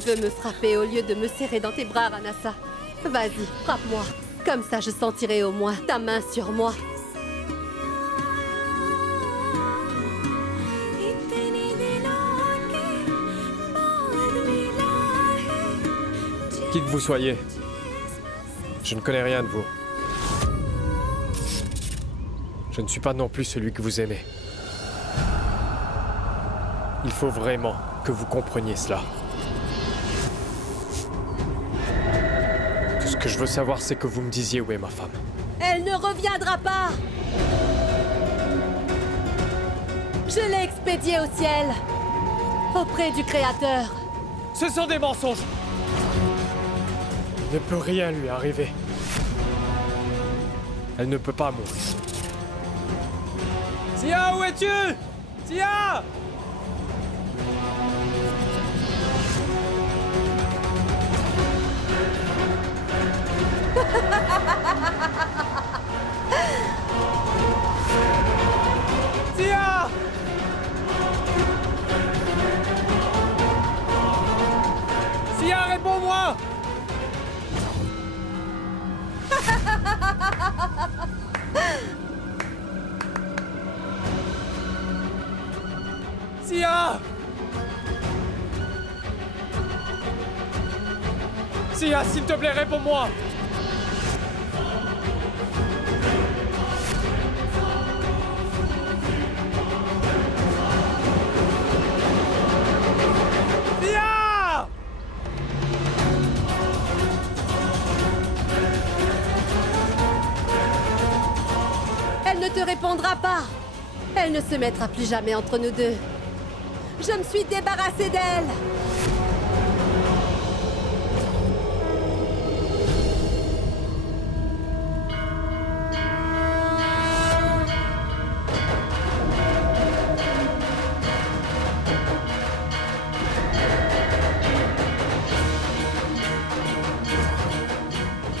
veux me frapper au lieu de me serrer dans tes bras, Ranasa. Vas-y, frappe-moi. Comme ça, je sentirai au moins ta main sur moi. Qui que vous soyez, je ne connais rien de vous. Je ne suis pas non plus celui que vous aimez. Il faut vraiment que vous compreniez cela. Tout ce que je veux savoir, c'est que vous me disiez où est ma femme. Elle ne reviendra pas! Je l'ai expédiée au ciel, auprès du Créateur. Ce sont des mensonges! Il ne peut rien lui arriver. Elle ne peut pas mourir. Sia, où es-tu? Sia! Sia! Sia, réponds-moi! Sia! Sia, s'il te plaît, réponds-moi! Sia! Elle ne te répondra pas. Elle ne se mettra plus jamais entre nous deux. Je me suis débarrassée d'elle.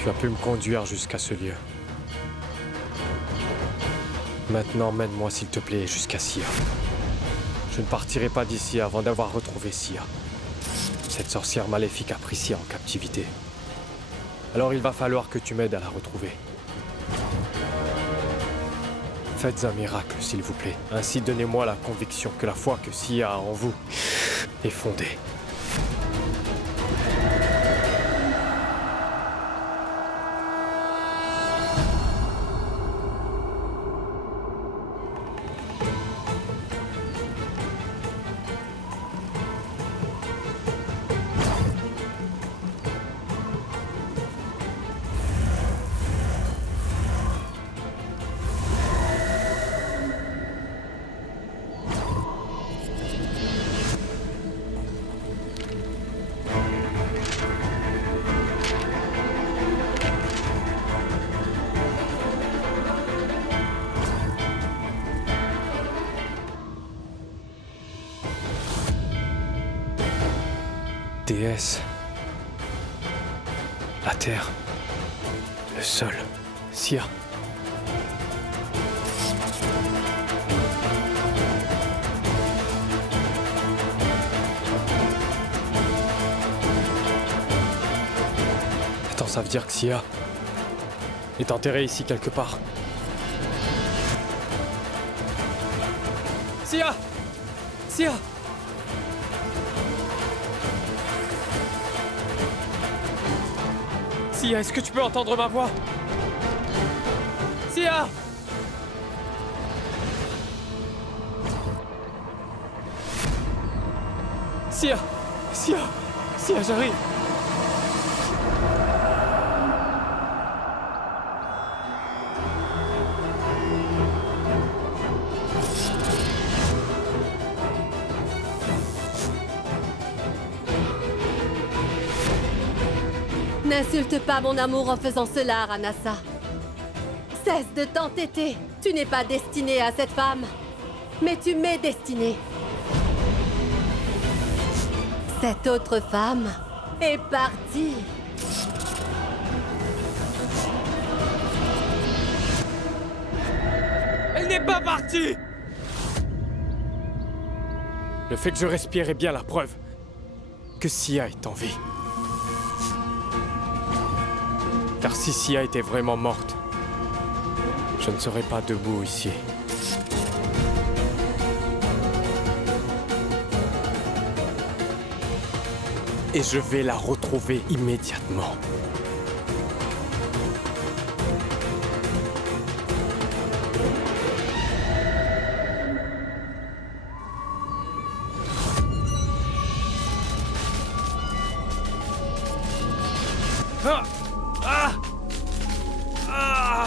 Tu as pu me conduire jusqu'à ce lieu. Maintenant, mène-moi s'il te plaît jusqu'à Sia. Je ne partirai pas d'ici avant d'avoir retrouvé Sia. Cette sorcière maléfique a pris Sia en captivité. Alors il va falloir que tu m'aides à la retrouver. Faites un miracle, s'il vous plaît. Ainsi, donnez-moi la conviction que la foi que Sia a en vous est fondée. Déesse, la terre, le sol, Sia. Attends, ça veut dire que Sia est enterrée ici quelque part. Sia! Sia! Sia, est-ce que tu peux entendre ma voix? Sia! Sia! Sia! Sia, j'arrive! N'insulte pas mon amour en faisant cela, Ranasa. Cesse de t'entêter. Tu n'es pas destiné à cette femme. Mais tu m'es destiné. Cette autre femme est partie. Elle n'est pas partie! Le fait que je respire est bien la preuve. que Sia est en vie. Car si Sia était vraiment morte, je ne serais pas debout ici. Et je vais la retrouver immédiatement. Ah! Ah! Ah!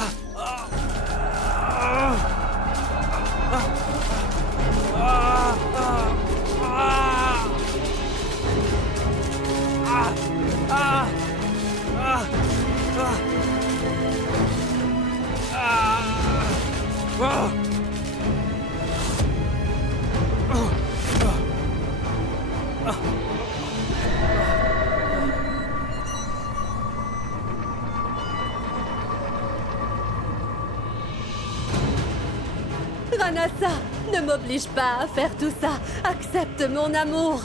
Ranasa, ne m'oblige pas à faire tout ça. Accepte mon amour.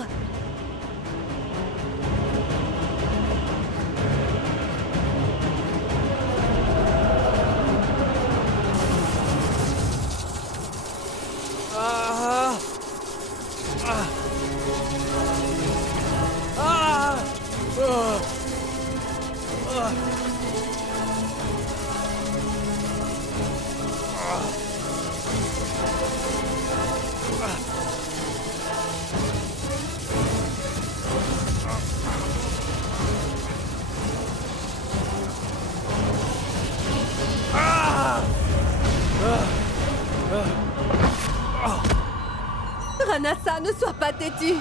Ranasa, ne sois pas têtu.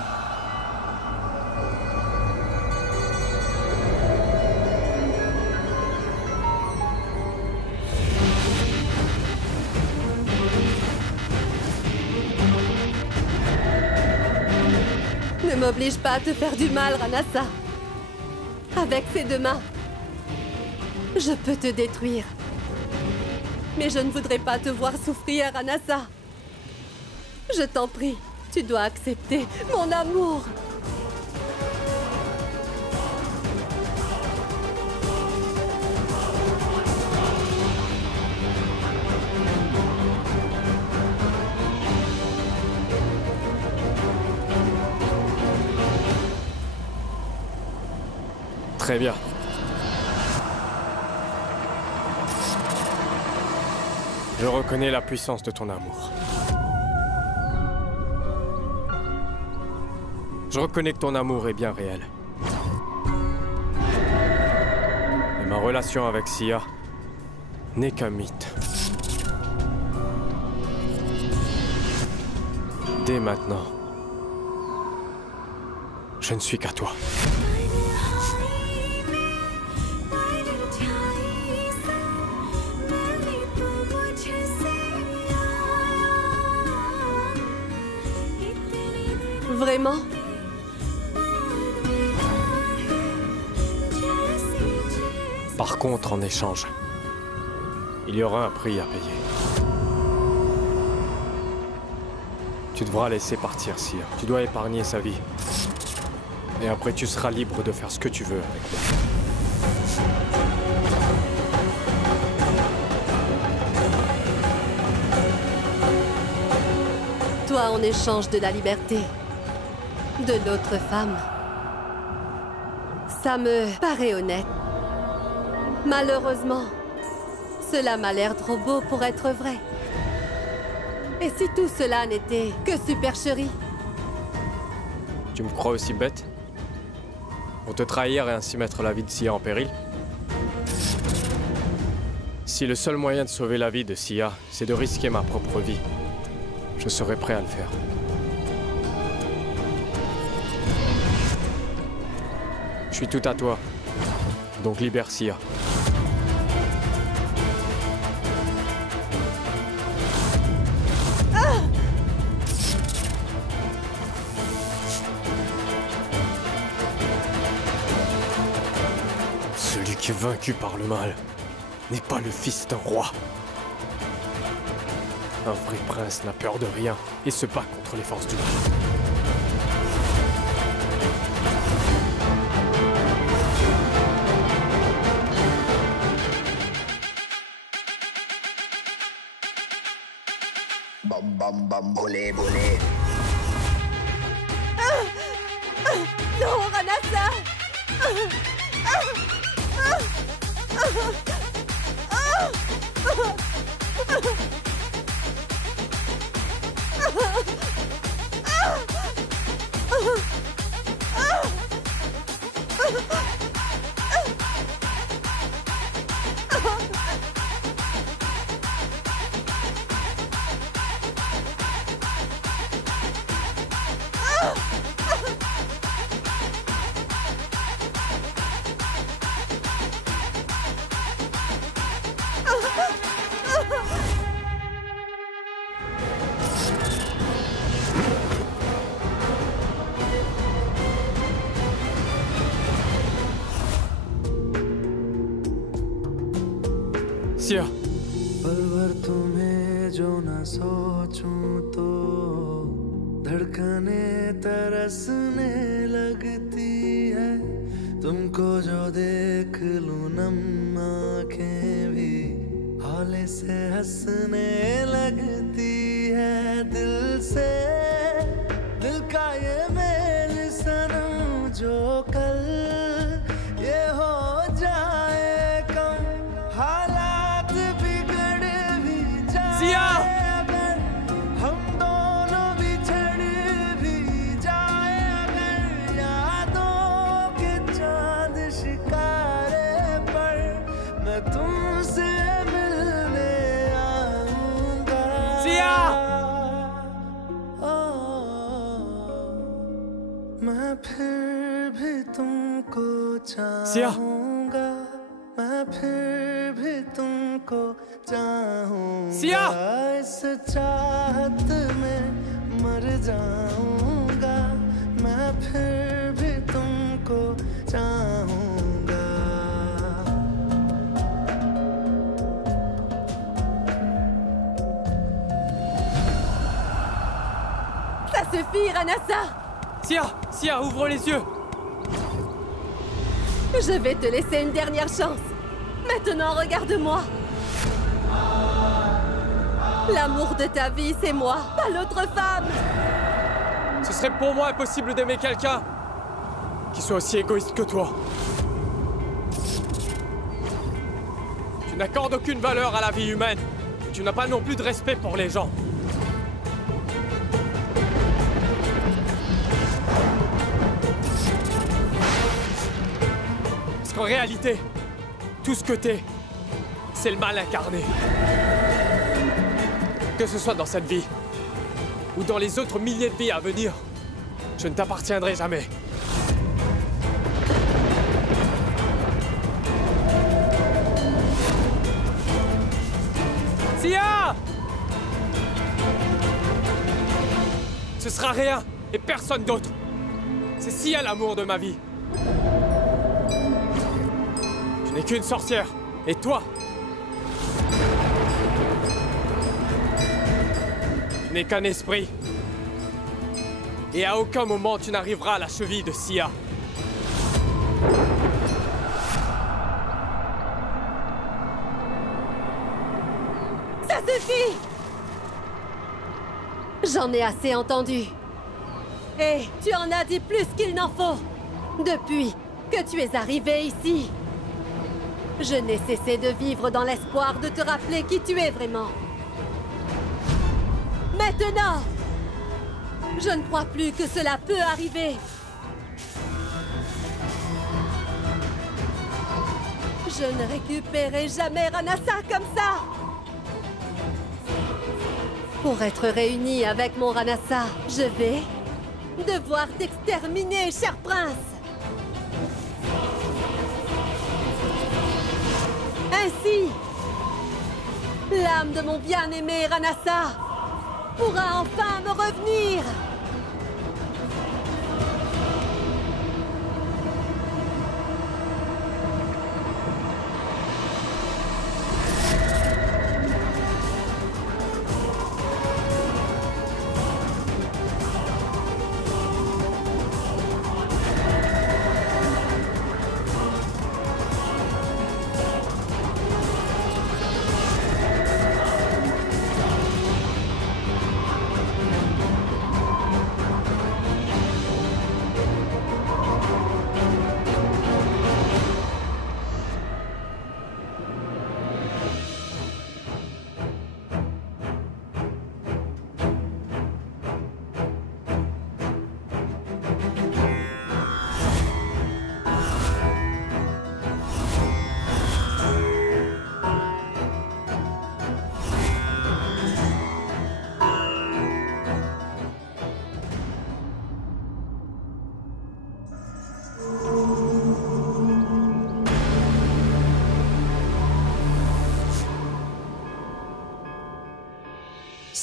Ne m'oblige pas à te faire du mal, Ranasa. Avec ces deux mains, je peux te détruire. Mais je ne voudrais pas te voir souffrir, Ranasa. Je t'en prie, tu dois accepter mon amour. Très bien. Je reconnais la puissance de ton amour. Je reconnais que ton amour est bien réel. Et ma relation avec Sia n'est qu'un mythe. Dès maintenant, je ne suis qu'à toi. Vraiment ? Par contre, en échange, il y aura un prix à payer. Tu devras laisser partir Sia. Tu dois épargner sa vie. Et après, tu seras libre de faire ce que tu veux avec moi. Toi, en échange de la liberté de l'autre femme, ça me paraît honnête. Malheureusement, cela m'a l'air trop beau pour être vrai. Et si tout cela n'était que supercherie? Tu me crois aussi bête? Pour te trahir et ainsi mettre la vie de Sia en péril? Si le seul moyen de sauver la vie de Sia, c'est de risquer ma propre vie, je serais prêt à le faire. Je suis tout à toi, donc libère Sia. Celui qui est vaincu par le mal n'est pas le fils d'un roi. Un vrai prince n'a peur de rien et se bat contre les forces du mal. bum bum bum bole bole. Non, Ranasa! Sia, पल भर तुम्हें जो न सोचूं तो धड़कने तरसने लगती है। तुमको जो देख लूं नम आँखें भी हौले से हंसने लगती है। दिल से दिल का ये मेल सनम जो कल ये हो जाए कम, हालात बिगड़ भी जाए अगर, हम दोनों बिछड़ भी जाए अगर, यादों के चांद शिकारे पर मैं तुमसे मिलने आऊंगा। मैं फिर भी तुमको चाहूंगा, मैं फिर भी तुमको चाहूंगा। इस चाहत में मर जाऊंगा, मैं फिर भी तुमको चाहूंगा। Ça suffit, Ranasa! Sia, ouvre les yeux! Je vais te laisser une dernière chance. Maintenant, regarde-moi. L'amour de ta vie, c'est moi, pas l'autre femme. Ce serait pour moi impossible d'aimer quelqu'un qui soit aussi égoïste que toi. Tu n'accordes aucune valeur à la vie humaine. Tu n'as pas non plus de respect pour les gens. Parce qu'en réalité, tout ce que t'es, c'est le mal incarné. Que ce soit dans cette vie ou dans les autres milliers de vies à venir, je ne t'appartiendrai jamais. Sia! Ce sera rien et personne d'autre. C'est Sia l'amour de ma vie. Tu n'es qu'une sorcière. Et toi? Tu n'es qu'un esprit. Et à aucun moment tu n'arriveras à la cheville de Sia. Ça suffit! J'en ai assez entendu. Et tu en as dit plus qu'il n'en faut. Depuis que tu es arrivé ici, je n'ai cessé de vivre dans l'espoir de te rappeler qui tu es vraiment. Maintenant, je ne crois plus que cela peut arriver. Je ne récupérerai jamais Ranasa comme ça. Pour être réunie avec mon Ranasa, je vais devoir t'exterminer, cher prince. Ainsi, l'âme de mon bien-aimé Ranasa pourra enfin me revenir.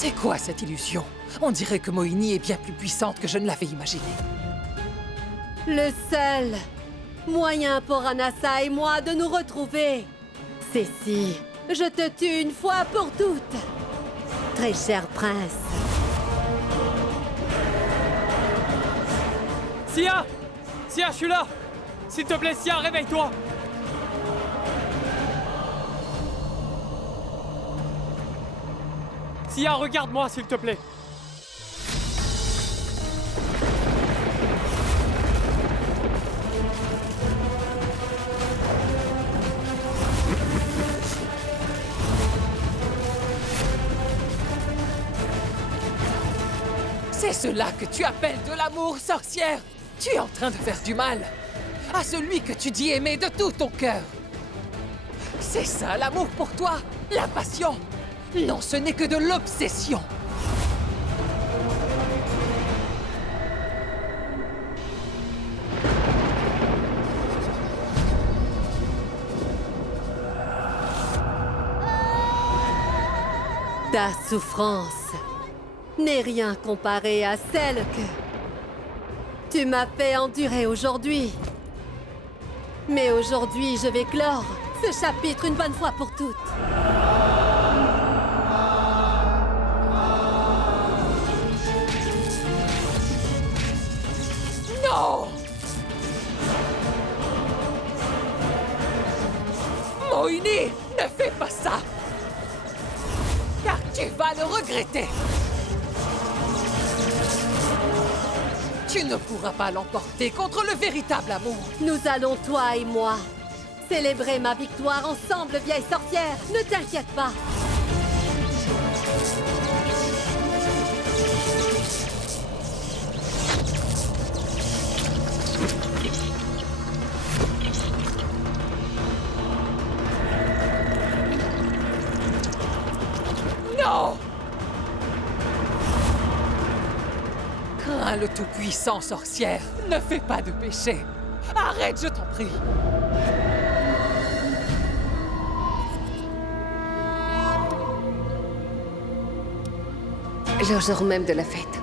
C'est quoi cette illusion? On dirait que Mohini est bien plus puissante que je ne l'avais imaginé. Le seul moyen pour Anassa et moi de nous retrouver, c'est si je te tue une fois pour toutes. Très cher prince. Sia! Sia, je suis là! S'il te plaît, Sia, réveille-toi! Sia, regarde-moi, s'il te plaît! C'est cela que tu appelles de l'amour, sorcière! Tu es en train de faire du mal à celui que tu dis aimer de tout ton cœur. C'est ça l'amour pour toi? La passion? Non, ce n'est que de l'obsession. Ta souffrance n'est rien comparée à celle que tu m'as fait endurer aujourd'hui. Mais aujourd'hui, je vais clore ce chapitre une bonne fois pour toutes. Non! Mohini, ne fais pas ça! Car tu vas le regretter! Tu ne pourras pas l'emporter contre le véritable amour. Nous allons, toi et moi, célébrer ma victoire ensemble, vieille sorcière. Ne t'inquiète pas. Non! Crains le Tout-Puissant, sorcière. Ne fais pas de péché. Arrête, je t'en prie. Le jour même de la fête,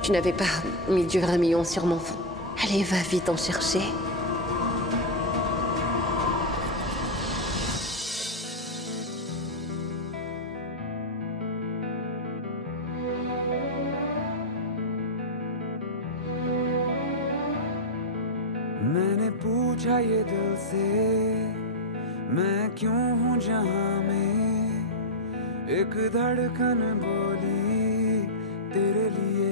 tu n'avais pas mis du vermillon sur mon front. Allez, va vite en chercher. मैंने पूछा ये दिल से मैं क्यों हूँ जहाँ में एक धड़कन बोली तेरे लिए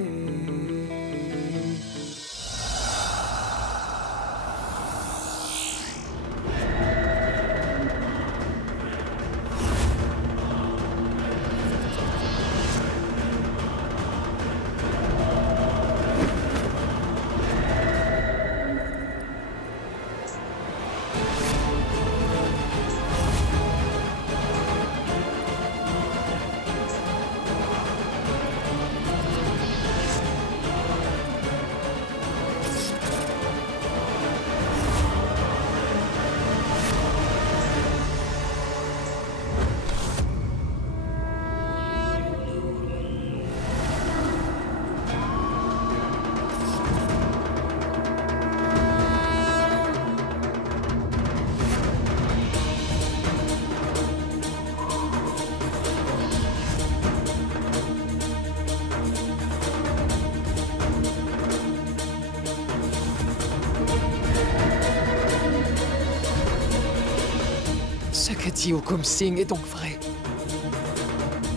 Ce que dit Hukum Singh est donc vrai.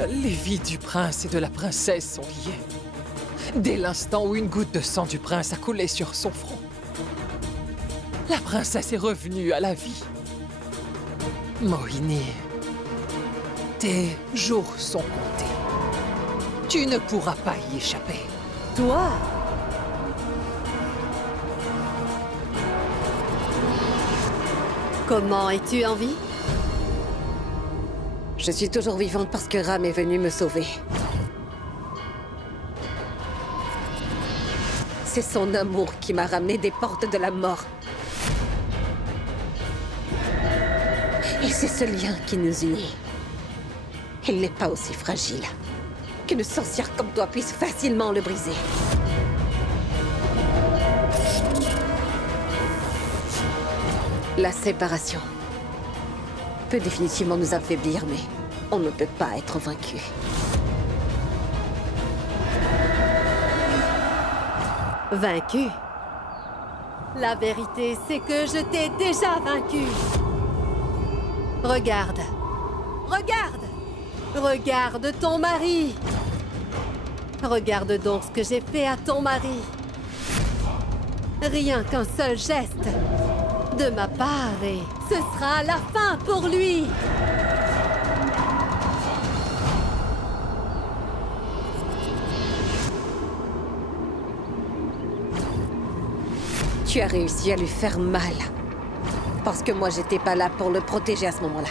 Les vies du prince et de la princesse sont liées. Dès l'instant où une goutte de sang du prince a coulé sur son front, la princesse est revenue à la vie. Mohini, tes jours sont comptés. Tu ne pourras pas y échapper. Toi? Comment es-tu en vie? Je suis toujours vivante parce que Ram est venu me sauver. C'est son amour qui m'a ramené des portes de la mort. Et c'est ce lien qui nous unit. Il n'est pas aussi fragile. qu'une sorcière comme toi puisse facilement le briser. La séparation peut définitivement nous affaiblir, mais on ne peut pas être vaincu. Vaincu? La vérité, c'est que je t'ai déjà vaincu. Regarde. Regarde! Regarde ton mari! Regarde donc ce que j'ai fait à ton mari. Rien qu'un seul geste de ma part et ce sera la fin pour lui. Tu as réussi à lui faire mal. Parce que moi, j'étais pas là pour le protéger à ce moment-là.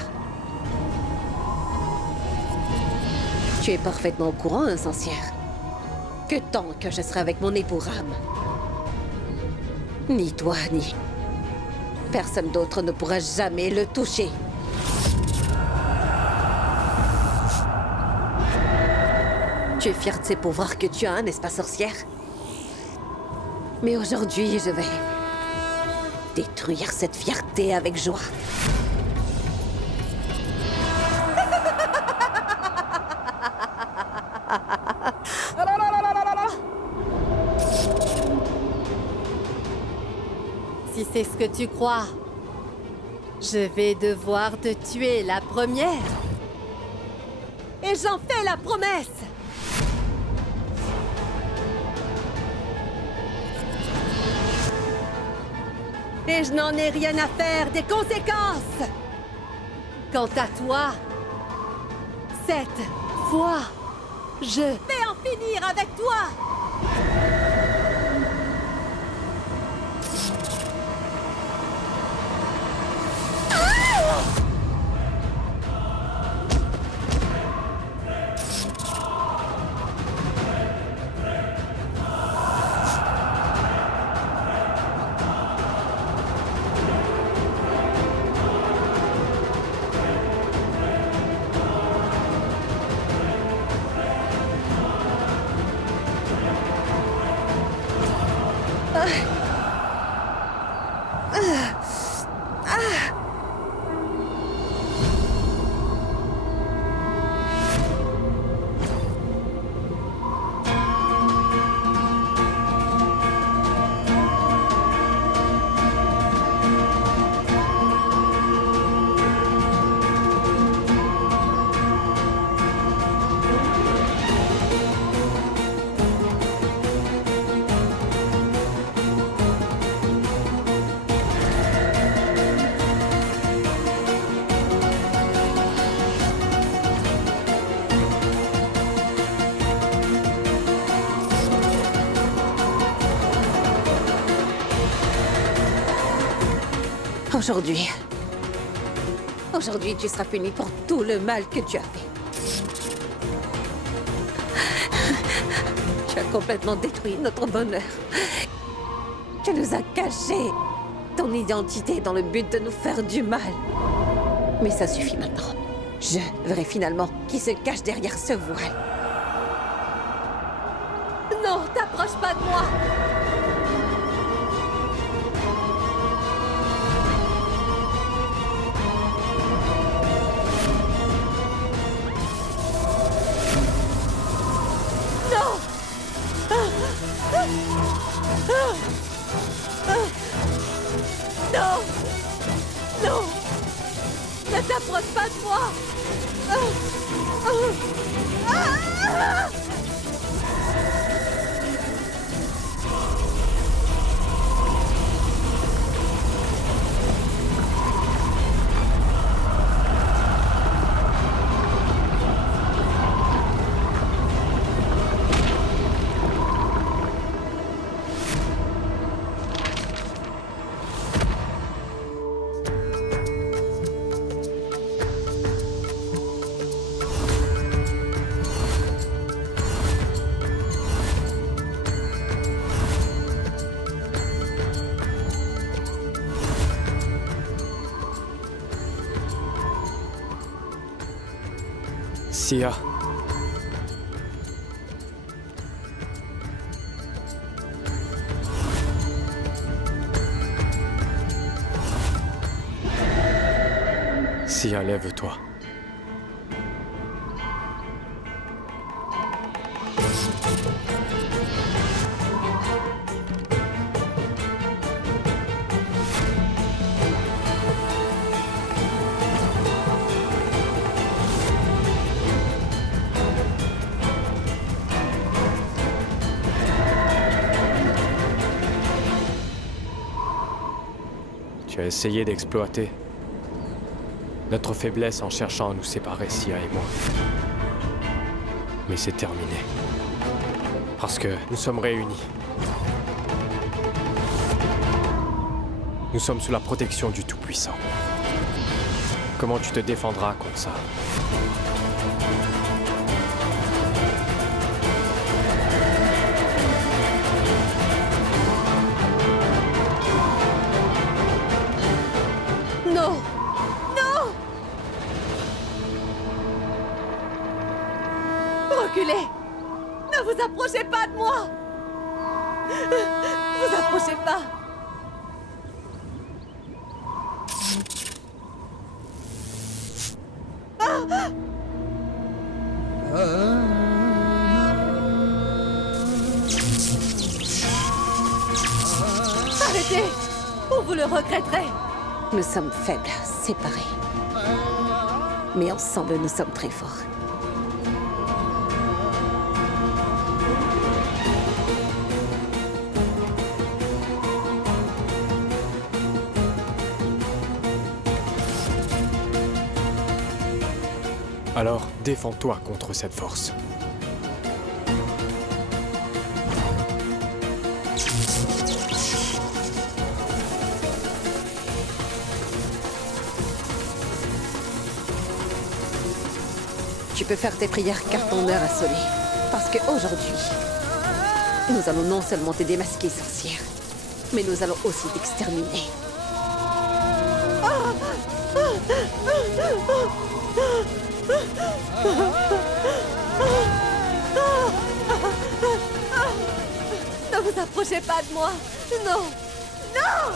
Tu es parfaitement au courant, incencière, que tant que je serai avec mon époux Ram, ni toi, ni personne d'autre ne pourra jamais le toucher. Tu es fière de ces pouvoirs que tu as, n'est-ce pas, sorcière? Mais aujourd'hui, je vais détruire cette fierté avec joie. Si c'est ce que tu crois, je vais devoir te tuer la première. Et j'en fais la promesse. Et je n'en ai rien à faire des conséquences. Quant à toi, cette fois, je vais en finir avec toi. Aujourd'hui, tu seras puni pour tout le mal que tu as fait. Tu as complètement détruit notre bonheur. Tu nous as caché ton identité dans le but de nous faire du mal. Mais ça suffit maintenant. Je verrai finalement qui se cache derrière ce voile. Non, t'approche pas de moi. Non! Non! Ne t'approche pas de moi! Sia, Sia, lève-toi. Tu as essayé d'exploiter notre faiblesse en cherchant à nous séparer, Sia et moi. Mais c'est terminé. Parce que nous sommes réunis. Nous sommes sous la protection du Tout-Puissant. Comment tu te défendras contre ça? Non! Non! Reculez! Ne vous approchez pas de moi! Vous approchez pas! Arrêtez! Ou vous le regretterez! Nous sommes faibles, séparés. Mais ensemble, nous sommes très forts. Alors, défends-toi contre cette force. Tu peux faire tes prières car ton heure a sonné. Parce qu'aujourd'hui, nous allons non seulement te démasquer, sorcière, mais nous allons aussi t'exterminer. Ne vous approchez pas de moi! Non! Non!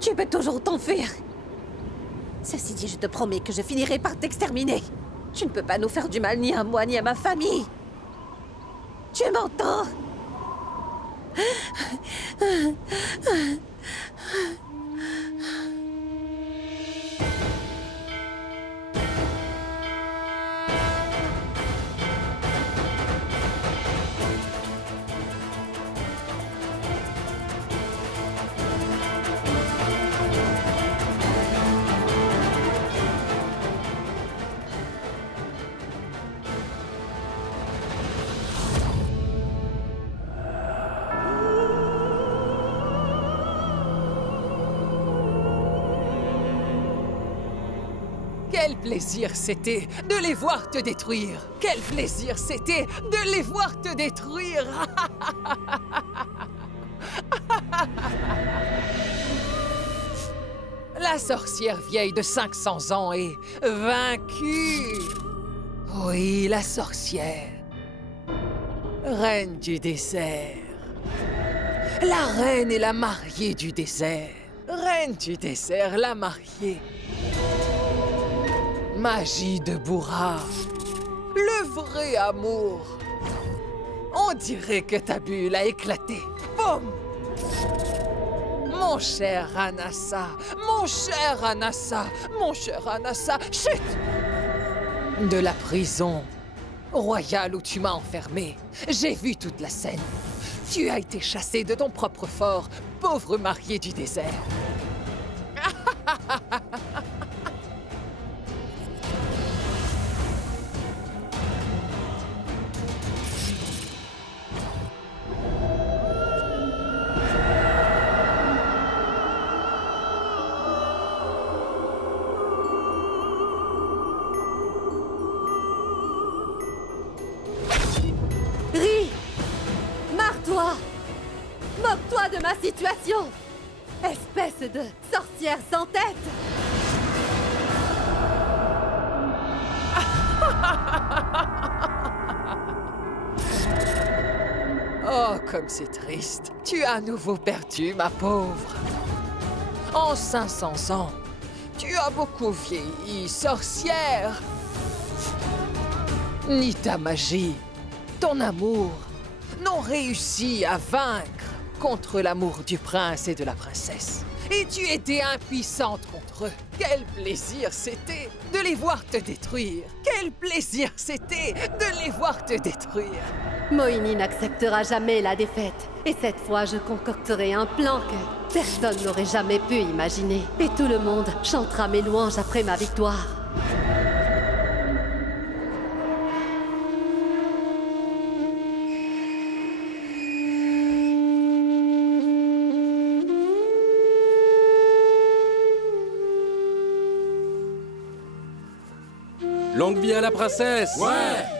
Tu peux toujours t'enfuir. Ceci dit, je te promets que je finirai par t'exterminer. Tu ne peux pas nous faire du mal ni à moi ni à ma famille. Tu m'entends? Quel plaisir c'était de les voir te détruire! Quel plaisir c'était de les voir te détruire! La sorcière vieille de 500 ans est vaincue! Oui, la sorcière. Reine du désert. La reine et la mariée du désert. Reine du désert, la mariée. Magie de Bourra. Le vrai amour. On dirait que ta bulle a éclaté. Boum! Mon cher Anassa, mon cher Anassa, mon cher Anassa, chut! De la prison royale où tu m'as enfermé, j'ai vu toute la scène. Tu as été chassé de ton propre fort, pauvre marié du désert. Ris! Marre-toi! Moque-toi de ma situation! Espèce de sorcière sans tête! Oh, comme c'est triste. Tu as à nouveau perdu, ma pauvre. En 500 ans, tu as beaucoup vieilli, sorcière. Ni ta magie, ton amour, n'ont réussi à vaincre contre l'amour du prince et de la princesse. Et tu étais impuissante contre eux. Quel plaisir c'était de les voir te détruire. Quel plaisir c'était de les voir te détruire. Moini n'acceptera jamais la défaite. Et cette fois, je concocterai un plan que personne n'aurait jamais pu imaginer. Et tout le monde chantera mes louanges après ma victoire. Longue vie à la princesse! Ouais!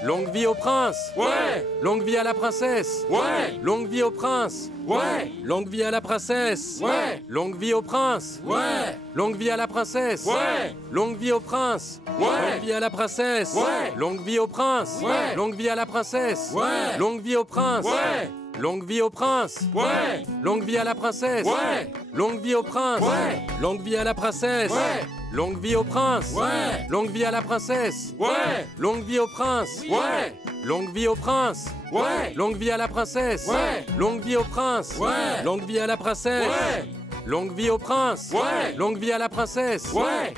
Longue vie au prince! Ouais! Longue vie à la princesse! Ouais! Longue vie au prince! Ouais! Longue vie à la princesse! Ouais! Longue vie au prince! Ouais! Longue vie à la princesse! Ouais! Longue vie au prince! Ouais! Longue vie à la princesse! Ouais! Longue vie au prince! Ouais! Longue vie à la princesse! Ouais! Longue vie au prince! Ouais! Longue vie au prince! Ouais! Longue vie à la princesse! Ouais! Longue vie au prince! Ouais! Longue vie à la princesse! Ouais! Longue vie au prince! Ouais! Longue vie à la princesse! Ouais! Longue vie au prince! Ouais! Longue vie au prince! Ouais! Longue vie à la princesse! Ouais! Longue vie au prince! Ouais! Longue vie à la princesse! Ouais! Longue vie au prince! Ouais! Longue vie à la princesse! Ouais!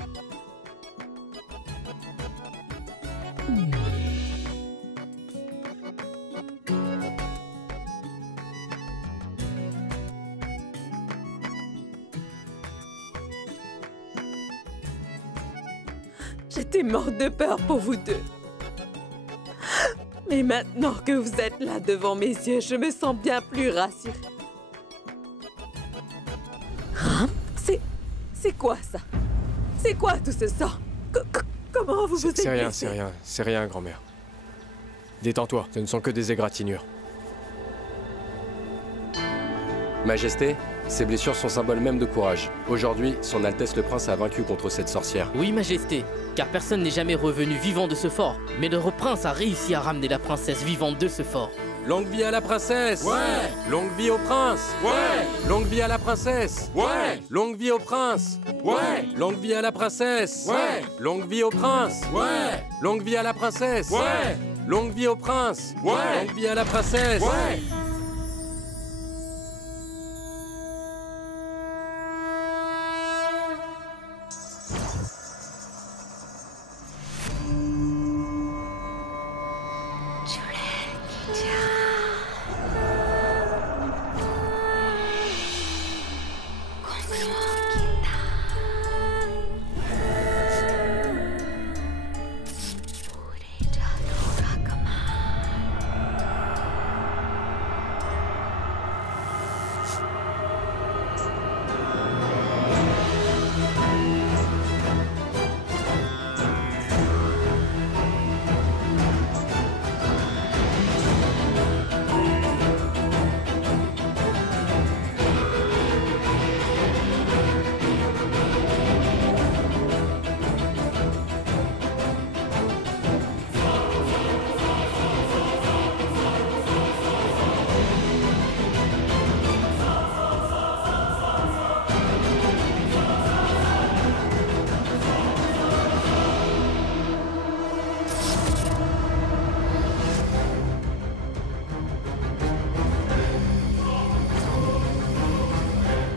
J'étais morte de peur pour vous deux. Mais maintenant que vous êtes là devant mes yeux, je me sens bien plus rassurée. Hein? C'est quoi ça? C'est quoi tout ce sang? Comment vous vous êtes C'est rien, blessé? c'est rien, grand-mère. Détends-toi, ce ne sont que des égratignures. Majesté, ces blessures sont symbole même de courage. Aujourd'hui, son Altesse le Prince a vaincu contre cette sorcière. Oui, Majesté, car personne n'est jamais revenu vivant de ce fort. Mais le prince a réussi à ramener la princesse vivante de ce fort. Longue vie à la princesse! Ouais! Longue vie au prince! Ouais! Longue vie à la princesse! Ouais! Longue vie au prince! Ouais! Longue vie à la princesse! Ouais! Longue vie au prince! Ouais! Longue vie à la princesse! Ouais! Longue vie au prince! Ouais! Longue vie à la princesse! Ouais!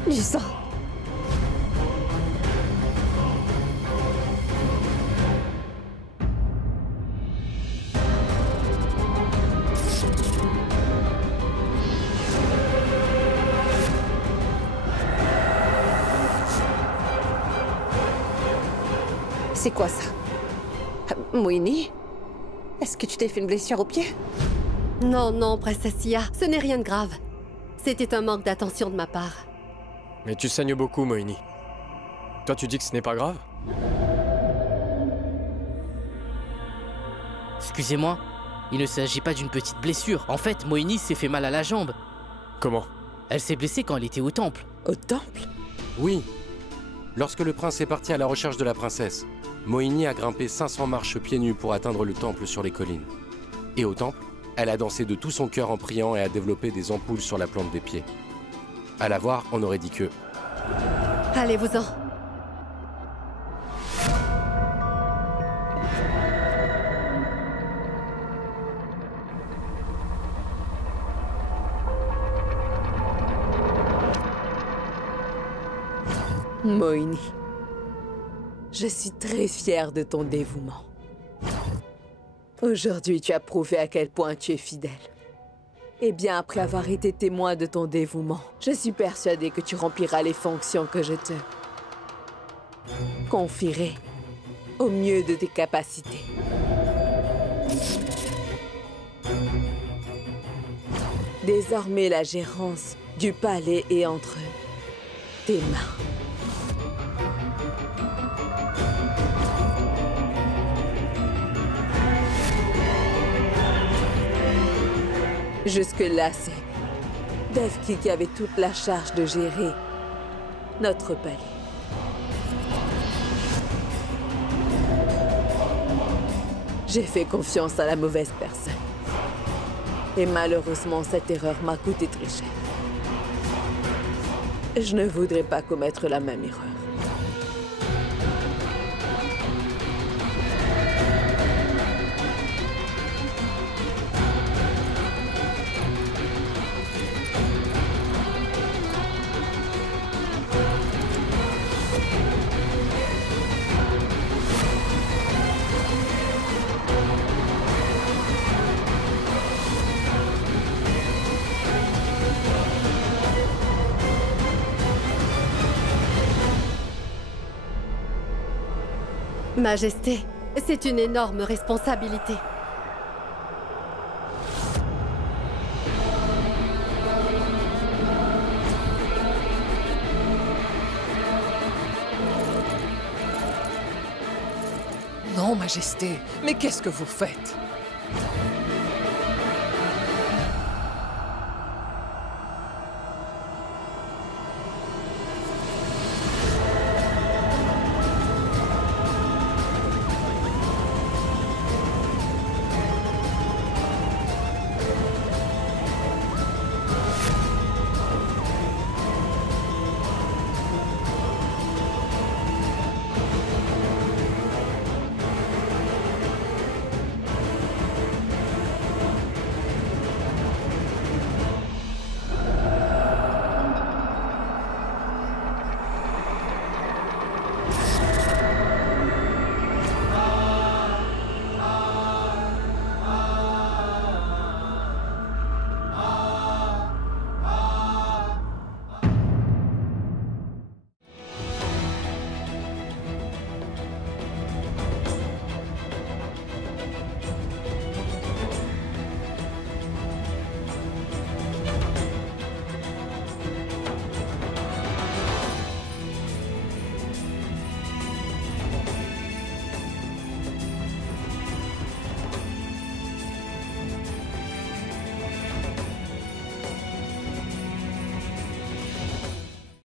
Du sang. C'est quoi ça? Moini? Est-ce que tu t'es fait une blessure au pied? Non, non, princesse Sia, ce n'est rien de grave. C'était un manque d'attention de ma part. Mais tu saignes beaucoup, Moini. Toi, tu dis que ce n'est pas grave? Excusez-moi, il ne s'agit pas d'une petite blessure. En fait, Moini s'est fait mal à la jambe. Comment? Elle s'est blessée quand elle était au temple. Au temple? Oui. Lorsque le prince est parti à la recherche de la princesse, Moini a grimpé 500 marches pieds nus pour atteindre le temple sur les collines. Et au temple, Elle a dansé de tout son cœur en priant et a développé des ampoules sur la plante des pieds. À la voir, on aurait dit que... Allez-vous-en. Moini, je suis très fière de ton dévouement. Aujourd'hui, tu as prouvé à quel point tu es fidèle. Et bien après avoir été témoin de ton dévouement, je suis persuadée que tu rempliras les fonctions que je te confierai au mieux de tes capacités. Désormais, la gérance du palais est entre tes mains. Jusque-là, c'est Devki qui avait toute la charge de gérer notre palais. J'ai fait confiance à la mauvaise personne. Et malheureusement, cette erreur m'a coûté très cher. Je ne voudrais pas commettre la même erreur. Majesté, c'est une énorme responsabilité. Non, Majesté, mais qu'est-ce que vous faites?